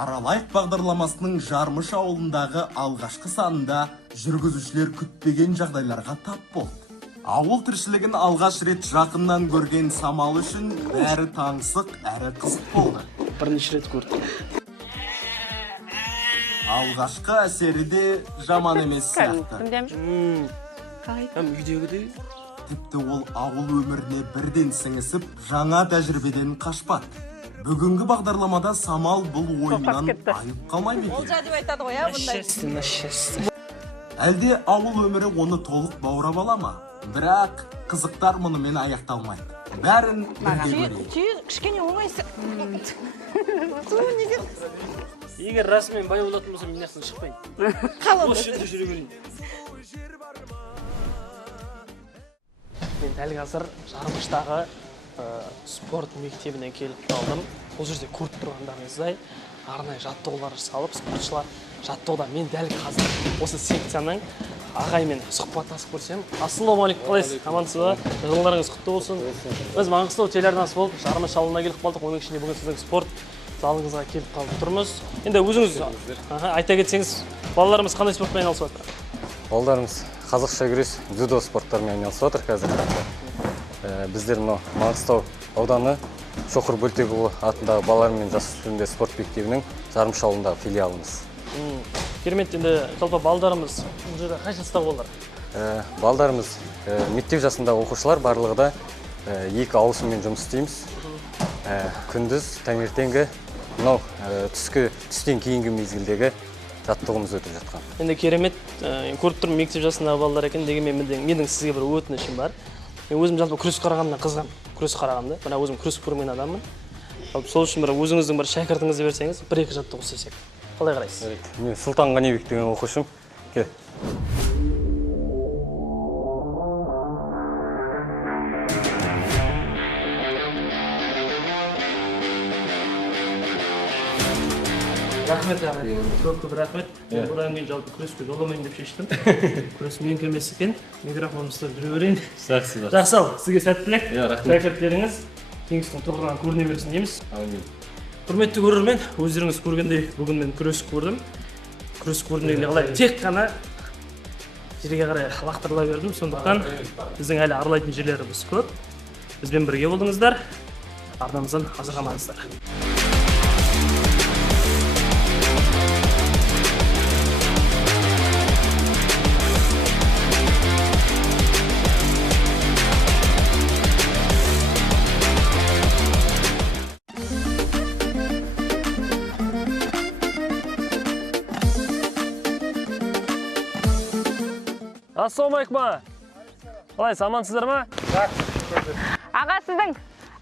Аралайық бағдарламасының Жармыш ауылындағы алғашқы санында жүргізушілер күтпеген жағдайларға тап болды. Ауыл тіршілігін алғаш рет жақыннан көрген Самал үшін бәрі таңсық әрі қызық болды. Бірнеше рет көрдім. Алғашқы әсері де жаман емес сияқты. Үйдегідей. Тіпті ол ауыл өміріне бірден сіңісіп, жаңа тәжірибеден қашпады. Бүгінгі бағдарламада Самал бұл ойыннан айып қалмай ма екен? Олжа деп айтады ғой, бұндай. Әлде ауыл өмірі оны толық баурап ала ма? Бірақ қызықтар мұнымен аяқталмайды. Бәрін бірге көрейік. Түйіз кішкене оңайсы. Егер расымен бай болатын болса, мен яқтан шықпайын. Осы жерде жүре берейін. Мен дәл қазір Жармыштағы спорт мектебінен келіп қалдым. Бұл жерде көріп тұрғандарыңыздай арнайы жаттығулар салып, спортшылар жаттығуда. Мен дәл қазір осы секцияның ағаймен сұхбаттасып көрсем. Ассалаумағалейкум, қалайсыз? Амансыз ба? Жылдарыңыз құтты болсын. Біз Маңғыстау телеарнасы болып Жармыш ауылына келіп қалдық. Оның ішінде бүгін сіздің спорт залыңызға келіп қалып тұрмыз. Енді өзіңіз айта кетсеңіз, балаларымыз қандай спортпен айналысып жатыр? Балаларымыз қазақша күрес, дзюдо спорттарымен айналысып жатыр қазір. Біздер Маңғыстау ауданы Шоқыр Бөлтекұлы атындағы балалар мен жасөспірімдер спорт мектебінің Жармыш ауылындағы филиалымыз. Керемет, енді жалпы балдарымыз бұл жерде қай жастағы олар? Балдарымыз мектеп жасындағы оқушылар, барлығы да 2 ауысыммен жұмыс істейміз. Күндіз, таңертеңгі, түстен кейінгі мезгілдегі жаттығымыз өтіп жатқан. Енді керемет, көріп тұрмын мектеп жасындағы балалар екен, дегенмен менің сізге бір өтінішім бар. Мен өзім жалпы күрес қарағаннан қызғам, күрес қарағанды. Мына өзім күрес көрген адаммын. Сол үшін өзіңіздің бір шәкіртіңізді берсеңіз, 1-2 жаттығу істесек. Қалай қарайсыз? Мен Сұлтан Ғанибек деген оқушым. Кел. Рахмет, көп рахмет. Одан кейін жалпы күреске жоламайын деп шештім. Күрес менікі емес екен. Микрофонымды ұстап жүре берейін. Жақсы ал, сізге сәттілік. Шәкірттеріңіз кеңістің тұрғырынан көріне берсін дейміз. Құрметті көрермен, өздеріңіз көргендей бүгін мен күрес көрдім. Күрес көрдім қалай тек қана жерге қарай лақтырыла бердім. Сондықтан біздің әлі аралайтын жерлеріміз көп. Бізбен бірге болдыңыздар. Арнамыздан ажырамаңыздар. Ассалаумағалейкум. Қалайсыз, амансыздар ма? Аға, сіздің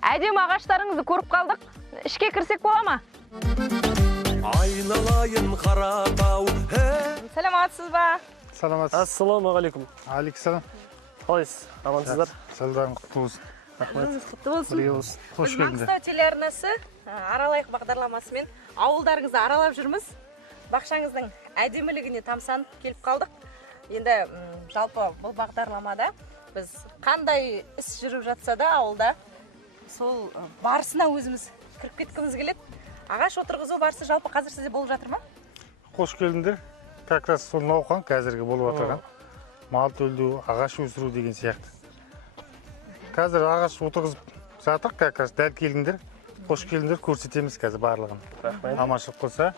әдемі ағаштарыңызды көріп қалдық. Ішке кірсек бола ма? Айналайын Қаратау. Саламатсыз ба? Саламатсыз. Ассалаумағалейкум. Алейкум. Қалайсыз, амансыздар? Салдарың құтты болсын. Рахмет. Құтты болсын. Бірге болсын. Қош Біз келдіңдер. Маңғыстау телеарнасы аралайық бағдарламасымен ауылдарыңызды аралап жүрміз. Бақшаңыздың әдемілігіне тамсанып келіп қалдық. Енді жалпы бұл бағдарламада біз қандай іс жүріп жатса да ауылда сол барысына өзіміз кіріп кеткіміз келеді. Ағаш отырғызу барысы жалпы қазір сізде болып жатыр ма? Қош келдіңдер. Как раз сол науқан қазіргі болып отырған. Мал төлдеу, ағаш өсіру деген сияқты. Қазір ағаш отырғызып жатыр, как раз дәл келдіңдер. Қош келдіңдер, көрсетеміз қазір барлығын. Аманшылық болса,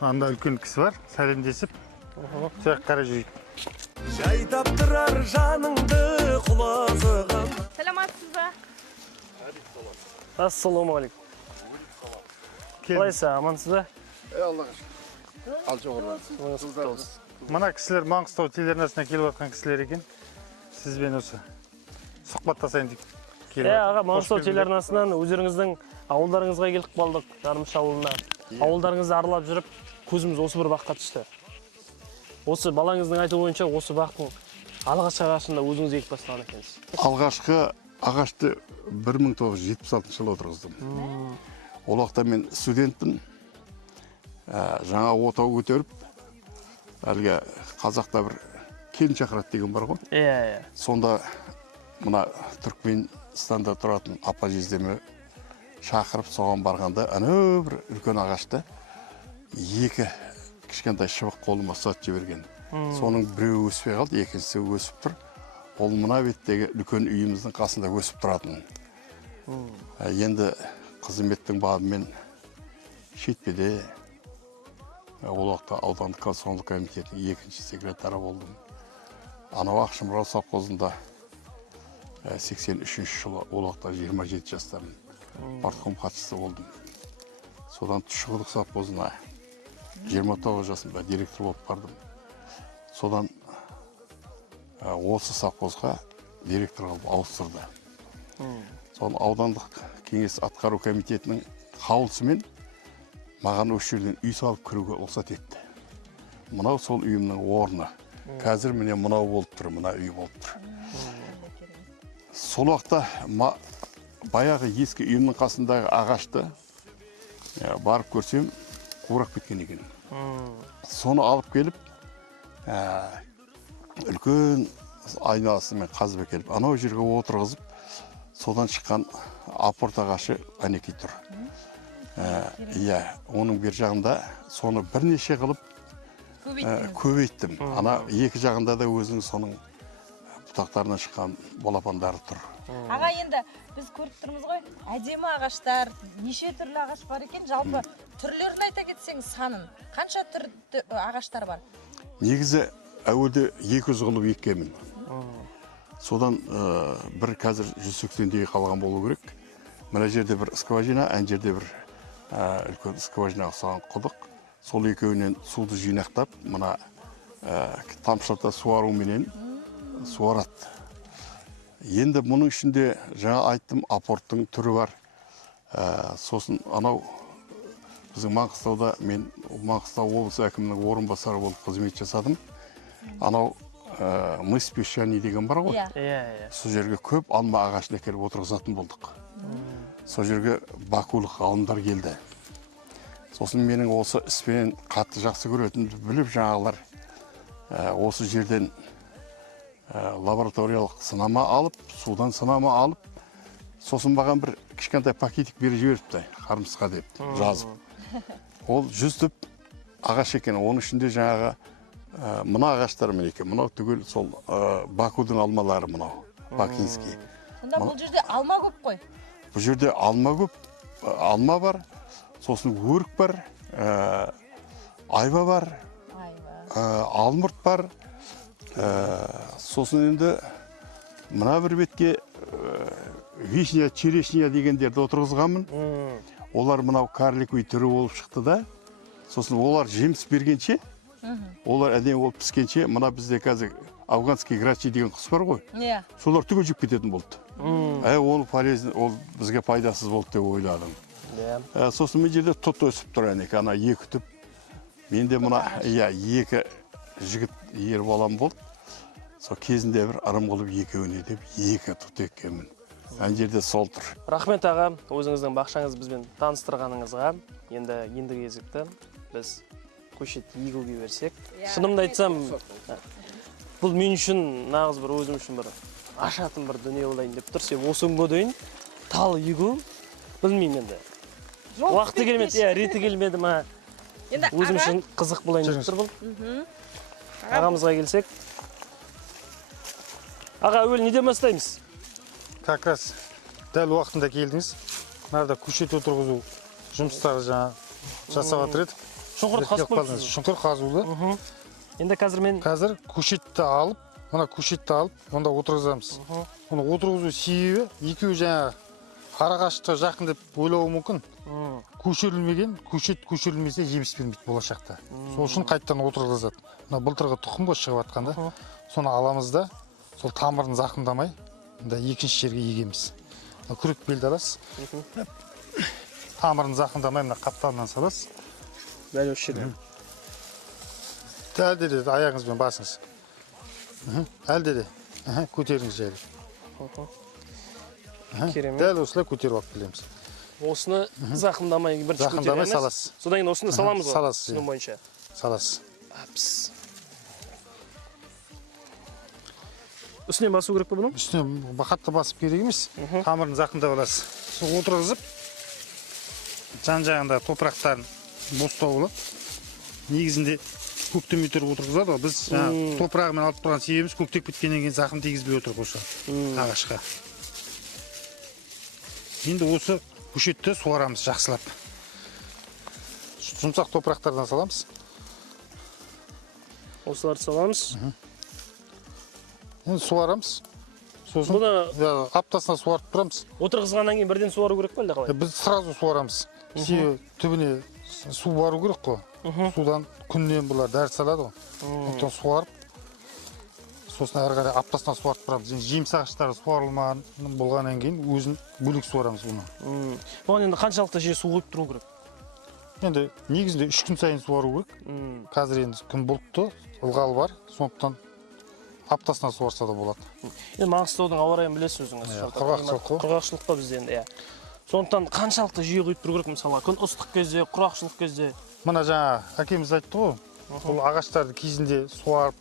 анда үлкен кісі бар, сәлемдесіп, жаққа қарай жүрейік. Жайдап тұрар жаныңды құлазыған. Саламатсыз ба? Ассалаумағалейкум. Қалайсыз, амансыз ба? Аллаға шүкір. Мына кісілер Маңғыстау телеарнасына келіп жатқан кісілер екен. Сізбен осы сұхбаттасайын деп келіп. Аға, Маңғыстау телеарнасынан өздеріңіздің ауылдарыңызға келіп қалдық, Жармыш ауылына. Ауылдарыңызды аралап жүріп, көзіміз осы бір баққа түсті. Осы балаңыздың айтуы бойынша осы бақтың алғашқы ағашында өзіңіз екіп бастаған екенсіз. Алғашқы ағашты 1976 жылы отырғыздым. Ол уақытта мен студентпін. Жаңа отау көтеріп, әлгі қазақта бір келін шақырады деген бар ғой. Сонда мына Түркменстанда тұратын апа жездеме шақырып соған барғанда ана бір үлкен ағашты екі кішкентай шыбық қолыма ұстатып жіберген. Соның біреуі өспей қалды, екіншісі өсіп тұр. Ол мына беттегі үлкен үйіміздің қасында өсіп тұратын. Енді қызметтің бабымен шетпеде ол уақытта аудандық консолдық комитетінің екінші секретары болдым. Анау Ақшымырау совхозында 83 жылы ол уақытта 27 жастамын. Партком хатшысы болдым. Содан Тұщықұдық совхозына 29 жасымда директор болып бардым. Содан осы совхозға директор қылып ауыстырды. Содан аудандық кеңес атқару комитетінің қаулысымен маған осы жерден үй салып кіруге рұқсат етті. Мынау сол үйімнің орны. Қазір міне мынау болып тұр, мына үй болып тұр. Сол уақытта баяғы ескі үйімнің қасындағы ағашты барып көрсем, қурап кеткен екен. Соны алып келіп, үлкен айналасымен қазып әкеліп, анау жерге отырғызып, содан шыққан апорт ағашы әнекей тұр. Оның бер жағында соны бірнеше қылып көбейттім. Ана екі жағында да өзінің соның бұтақтарынан шыққан балапандары тұр. Аға, енді біз көріп тұрмыз ғой, әдемі ағаштар, неше түрлі ағаш бар екен, жалпы түрлерін айта кетсеңіз санын, қанша түр ағаштар бар? Негізі әуелде 200 қылып еккенмін. Содан бір қазір 180-дей қалған болу керек. Мына жерде бір скважина, ән жерде бір үлкен скважина ұқсаған құдық. Сол екеуінен суды жинақтап, мына тамшылата суаруменен суарады. Енді мұның ішінде жаңа айттым, апорттың түрі бар. Сосын анау біздің Маңғыстауда, мен Маңғыстау облысы әкімінің орынбасары болып қызмет жасадым. Анау мыс песчаный деген бар ғой. Сол жерге көп алма ағашын әкеліп отырғызатын болдық. Сол жерге бакулық ғалымдар келді. Сосын менің осы іспен қатты жақсы көретінімді біліп жаңағылар осы жерден лабораториялық сынама алып, судан сынама алып, сосын маған бір кішкентай пакетик беріп жіберіпті, қарымсқа деп жазып. Ол 100 түп ағаш екен, оның ішінде жаңағы мына ағаштар мен екен, мынау түгел сол Бакудың алмалары мынау, Бакинский. Сонда бұл жерде алма көп қой? Бұл жерде алма көп, алма бар, сосын өрік бар, айва бар, алмұрт бар. Сосын енді мына бір бетке вишня, черешня дегендерді отырғызғанмын. Олар мынау карликовый түрі болып шықты да. Сосын олар жеміс бергенше, олар әдемі болып піскенше, мына бізде қазір афганский грачи деген құс бар ғой. Солар түгел жеп кететін болды. Ол полезен, ол бізге пайдасыз болды деп ойладым. Сосын мен жерде тұт өсіп тұр, ана екі түп. Менде мына екі жігіт ер балам болды. Сол кезінде бір ырым қылып екеуіне деп екі тұт еккенмін. Ән жерде сол тұр. Рахмет аға, өзіңіздің бақшаңыз бізбен таныстырғаныңызға. Енді кезікті біз көшет егуге берсек. Шынымды айтсам, бұл мен үшін нағыз бір өзім үшін бір ашатын бір дүние болайын деп тұр. Себебі осы күнге дейін тал егу білмеймін енді. Уақыты келмеді, реті келмеді ма. Өзім үшін қызық болайын деп тұр бұл. Ағамызға келсек. Аға, өл неден бастаймыз? Как раз дәл уақытында келдіңіз. Нарда көшет отырғызу жұмыстары жаңа жасап жатыр едік. Шұңқыр қазып қойыпсыз? Шұңқыр қазулы. Енді қазір көшетті алып, мына көшетті алып, онда отырғызамыз. Оны отырғызу себебі екеуі жаңа қарағашты жақын деп ойлауы мүмкін. Көшірілмеген, көшет көшірілмесе жеміс бермейді болашақта. Сол үшін қайттан отырғызады. Мына былтырғы тұқым ғой шығып жатқанда, соны аламыз да, сол тамырын зақымдамай, екінші жерге егеміз. Күрек белді аласыз. Тамырын зақымдамай, мына қапталынан саласыз. Дәл осы жерден. Әлде аяғыңызбен басыңыз. Әлде көтеріңіз жайлы. Дәл осылай көтеріп алып келеміз. Осыны зақымдамай бірінші көтереміз. Саласыз. Содан кейін осыны саламыз ғой. Саласыз. Соның бойынша. Саласыз. Үстінен басу керек пе бұның? Үстінен қатты басып керек емес. Тамырын зақымдап аласыз. Отырғызып, жан-жағында топырақтарын бостау болады. Негізінде көктем өтіріп отырғызады ғой. Біз топырағымен алып тұрған себебіміз көктеп кеткеннен кейін зақым тигізбей отыр осы ағашқа. Енді осы көшетті суарамыз жақсылап. Жұмсақ топырақтардан саламыз. Осыларды саламыз. Енді суарамыз. Сосын аптасына суарып тұрамыз. Отырғызғаннан кейін бірден суару керек па әлде қалай? Біз сразу суарамыз. Себебі түбіне су бару керек қой. Судан күннен бұлар дәрі салады ғой. Сондықтан суарып, сосын әрі қарай аптасына суарып тұрамыз. Жеміс ағаштары суарылмаған болғаннан кейін өзін бөлек суарамыз бұны. Бұған енді қаншалықты жиі су құйып тұру керек? Енді негізінде 3 күн сайын суару керек. Қазір енді күн бұлтты, ылғал бар, сондықтан аптасына суарса да болады. Енді Маңғыстаудың ауа райын білесіз өзіңіз. Құрғақшылық қой бізде енді. Сондықтан қаншалықты жиі құйып тұру керек, мысалы, күн ыстық кезде, құрғақшылық кезде? Мына жаңа әкеміз айтты ғой, бұл ағаштарды кезінде суарып,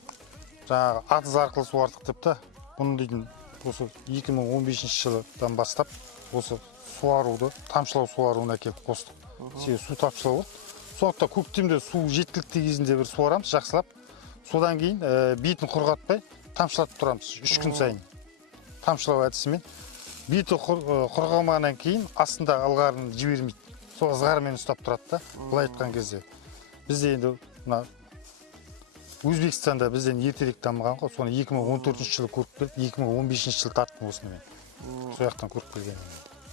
жаңа атыз арқылы суардық деп та. Бұны дейтін осы 2015 жылдан бастап осы суаруды, тамшылау суаруына әкеліп қостық. Себебі су тапшылау болды. Сондықтан көктемде су жеткілікті кезінде бір суарамыз, жақсылап. Содан кейін бетін құрғатпай тамшылатып тұрамыз 3 күн сайын. Тамшылау әдісімен. Беті құрғамағаннан кейін астында ылғарын жібермейді. Сол ызғарымен ұстап тұрады да, былай айтқан кезде. Бізде енді Өзбекстанда бізден ертерек дамыған ғой. Соны 2014 жылы көріп келіп, 2015 жылы тарттым осыны мен. Сол жақтан көріп келгенмін.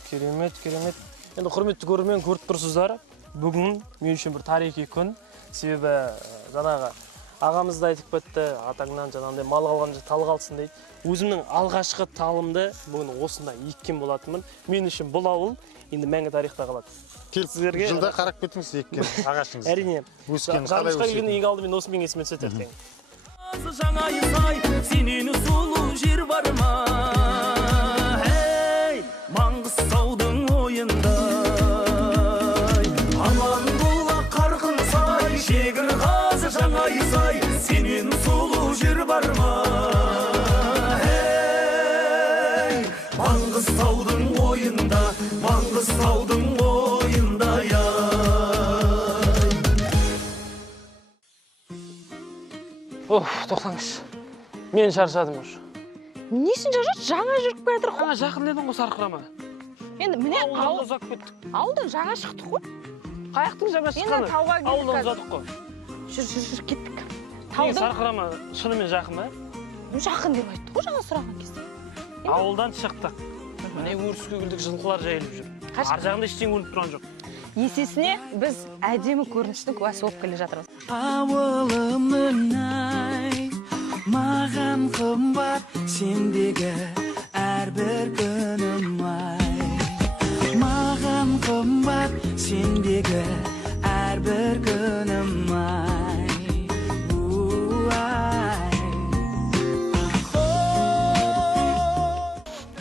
Керемет, керемет. Енді құрметті көрермен көріп тұрсыздар. Бүгін мен үшін бір тарихи күн. Себебі жаңағы ағамыз да айтып кетті, атаңнан жаңағындай мал қалғанша тал қалсын дейді. Өзімнің алғашқы талымды бүгін осында еккен болатынмын. Мен үшін бұл ауыл енді мәңгі тарихта қалады. Келіп жылда қарап кетіңіз еккен ағашыңыз. Әрине. Өскен қалай өскен? Келгенде ең алдымен осымен есіме түседі ертең. Жаңайсай, сенен сұлу жер бар ма? Ей, Маңғыстаудың ойындай. Аман бола қарқын сай, шегір қазы жаңайсай, сенен сұлу жер бар ма? Ей, Маңғыстаудың ойында, Маңғыстаудың ойындай. Тоқтаңыз. Мен шаршадым уже. Несін шаршады? Жаңа жүріп келатыр ғой. Ана жақын дедің ғой сарқырама. Енді міне ұзап кеттік. ауылдан жаңа шықтық қой. Қаяқтың жаңа шыққаны? Енді тауға келдік. Ауылдан ұзадық қой. Жүр кеттік. Таудың сарқырама шынымен жақын ба? Жақын деп айтты ғой жаңа сұраған кезде. Ауылдан шықтық. Міне өріске келдік, жылқылар жайылып жүр. Ар жағында ештеңе көрініп тұрған жоқ. Есесіне біз әдемі көріністің куәсі болып келе жатырмыз. Ауылымның ай, маған қымбат сендегі әрбір күнім ай. Маған қымбат сендегі әрбір күнім ай.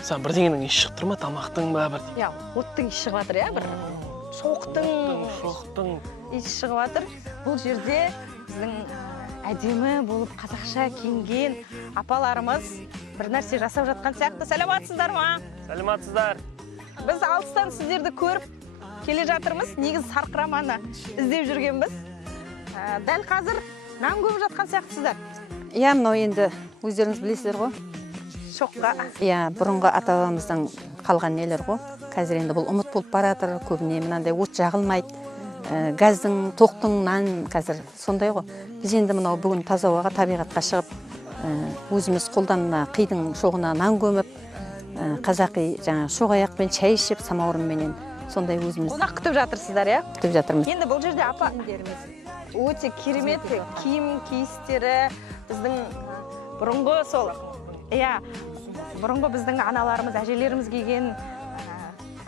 Сен бірдеңенің еш шығып тұр ма, тамақтың ба бір? Я, оттың еш шығып жатыр, бір шоқтың еш шығып жатыр. Бұл жерде біздің әдемі болып қазақша киінген апаларымыз бір нәрсе жасап жатқан сияқты. Сәлематсыздар ма? Сәлематсыздар. Біз алыстан сіздерді көріп келе жатырмыз. Негіз сарқыраманы іздеп жүргенбіз. Дәл қазір нан көміп жатқан сияқтысыздар. Иә, мынау енді өздеріңіз білесіздер ғой. Шоққа. Иә, бұрынғы ата-бабамыздан қалған нелер ғой. Қазір енді бұл ұмыт болып бара жатыр, көбіне мынандай от жағылмайды. Газдың, тоқтың, нан қазір сондай ғой. Біз енді мынау бүгін таза ауаға, табиғатқа шығып, өзіміз қолдан қидың шоғына нан көміп, қазақи жаңа шоғаяқпен чай ішіп, самаурынменен сондай өзіміз Қонақ күтіп жатырсыздар, иә? күтіп жатырмыз. Енді бұл жерде апа өте керемет киім киістері біздің бұрынғы сол, иә, бұрынғы біздің аналарымыз, әжелеріміз киген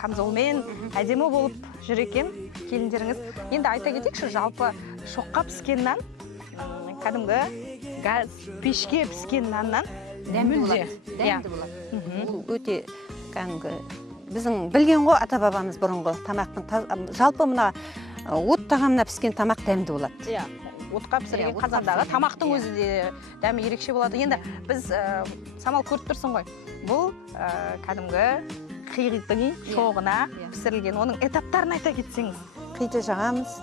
камзолмен әдемі болып жүр екен келіндеріңіз. Енді айта кетейікші, жалпы шоққа піскен нан, кәдімгі газ пешке піскен наннан Дәмді болады. Бұл өте кәдімгі біздің білген ғой ата-бабамыз бұрынғы тамақтың жалпы мына от тағамына піскен тамақ дәмді болады. Иә, отқа пісірген қазандағы тамақтың өзі де дәмі ерекше болады. Енді біз Самал көріп тұрсың ғой. Бұл кәдімгі қиғиттың шоғына пісірілген. Оның этаптарын айта кетсеңіз. Қиды жағамыз,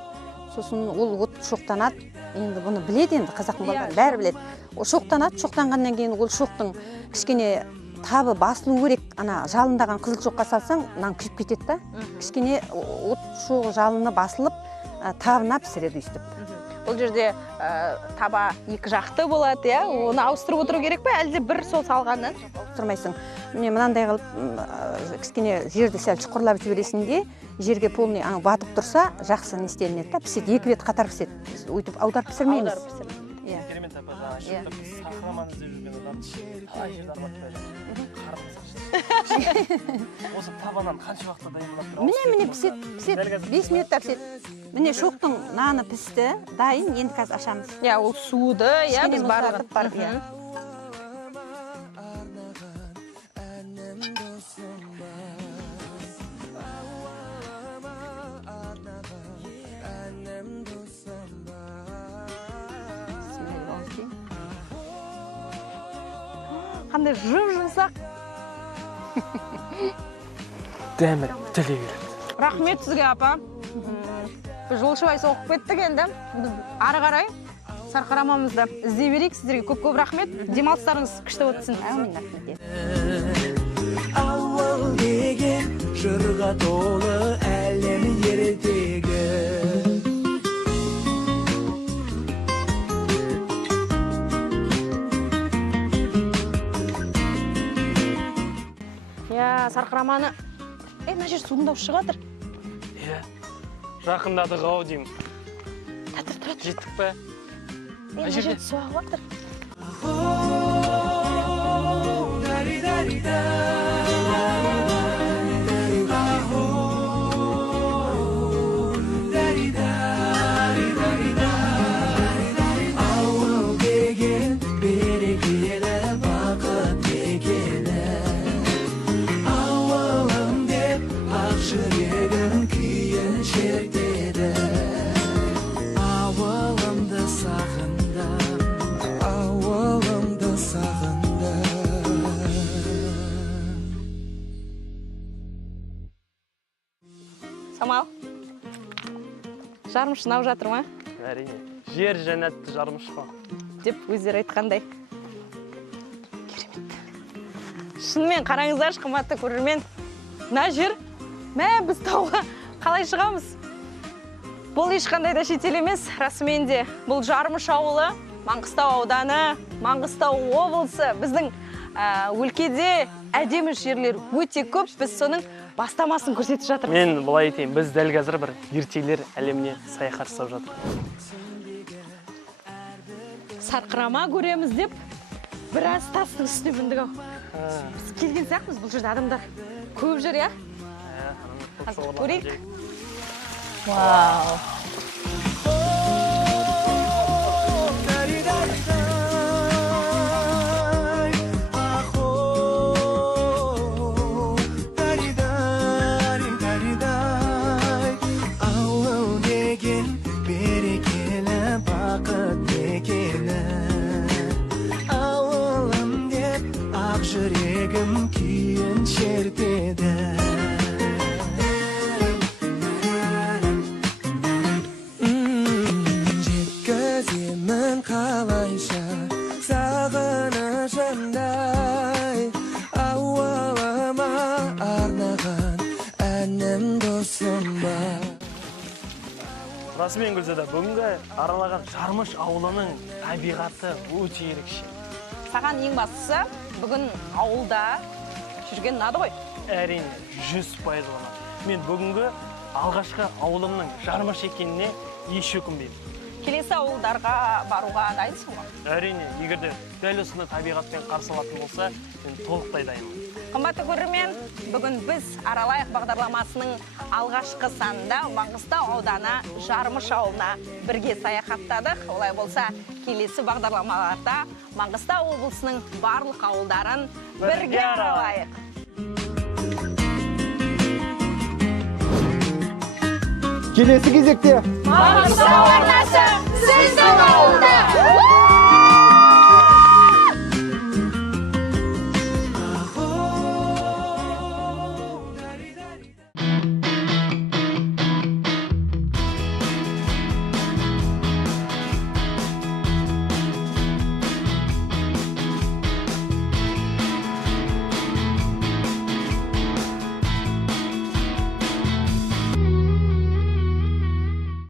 сосын ол от шоқтанады. Енді бұны біледі, енді қазақтың балалары бәрі біледі. Ол шоқтанады, шоқтанғаннан кейін ол шоқтың кішкене табы басылу керек. Ана жалындаған қызыл шоққа салсаң, нан күйіп кетеді да. Кішкене от шоғы жалыны басылып, табына пісіреді өйстіп. Бұл жерде таба екі жақты болады, иә? Оны ауыстырып отыру керек пе, әлде бір сол салғаннан? Ауыстырмайсың. Міне мынандай қылып кішкене жерді сәл шұқырлап жібересің де, жерге полный батып тұрса, жақсы не істелінеді да, піседі. Екі бет қатар піседі. Өйтіп аударып пісірмейміз. Керемет апа, жаңа шықты біз сахраманы іздеп жүрген адам қалай жерді арбатпай жатыр. Осы табанан қанша уақытта дайындалып тұрады? Міне піседі. 5 минутта піседі. Міне шоқтың наны пісті, дайын, енді қазір ашамыз. Иә, ол суды, иә, біз барлығын. Қандай жұмсақ. Дәмі тіле береді. Рахмет сізге, апа. Жолшыбай соғып кеттік енді. Ары қарай сарқырамамызды іздей берейік. Сіздерге көп-көп рахмет. Демалыстарыңыз күшті өтсін. Әумин, рахмет. Ауыл деген жырға толы әлем ертегі. Сарқыраманы. Мына жер судың дауысы шығатыр. Иә. Жақындадық ау деймін. Тұр. Жеттік пе? Мына жерде су ағып жатыр. Ауыл деген берекелі бақыт мекені. Ауылым деп ақ жүрегім күйін шертеді. Ауылымды сағындым, ауылымды сағындым. Самал, жармыш жинап жатыр ма? Әрине. Жер жәннатты жармыш қой. Деп өздері айтқандай. Керемет. Шынымен қараңыздаршы, қымбатты көрермен. Мына жер, біз тауға қалай шығамыз? Бұл ешқандай да шетел емес, расымен де. Бұл Жармыш ауылы, Маңғыстау ауданы, Маңғыстау облысы. Біздің өлкеде әдемі жерлер өте көп. Біз соның бастамасын көрсетіп жатырмыз. Мен бұлай айтайын, біз дәл қазір бір ертегілер әлеміне саяхат жасап жатырмыз. Сарқырама көреміз деп, біраз тастың үстіне міндік ау. Біз келген сияқтымыз, бұл жерде адамдар көп жүр, иә? Көрейік. Вау! Жүрегім күйін шертеді. Жеткіземін қалайша сағынышымдай, ауылыма арнаған әнім досым бар. Расымен Гүлзада, бүгінгі аралаған Жармыш ауылының табиғаты өте ерекше. Саған ең бастысы, бүгін ауылда жүрген ұнады ғой? Әрине, 100% ұнады. Мен бүгінгі алғашқы ауылымның Жармыш екеніне еш өкінбеймін. Келесі ауылдарға баруға дайынсың ғой? Әрине, егер де дәл осындай табиғатпен қарсы алатын болса, мен толықтай дайынмын. Қымбатты көрермен, бүгін біз Аралайық бағдарламасының алғашқы санында Маңғыстау ауданы Жармыш ауылына бірге саяхаттадық. Олай болса, келесі бағдарламаларда Маңғыстау облысының барлық ауылдарын бірге аралайық. Келесі кезекте Маңғыстау арнасы сіздің ауылда!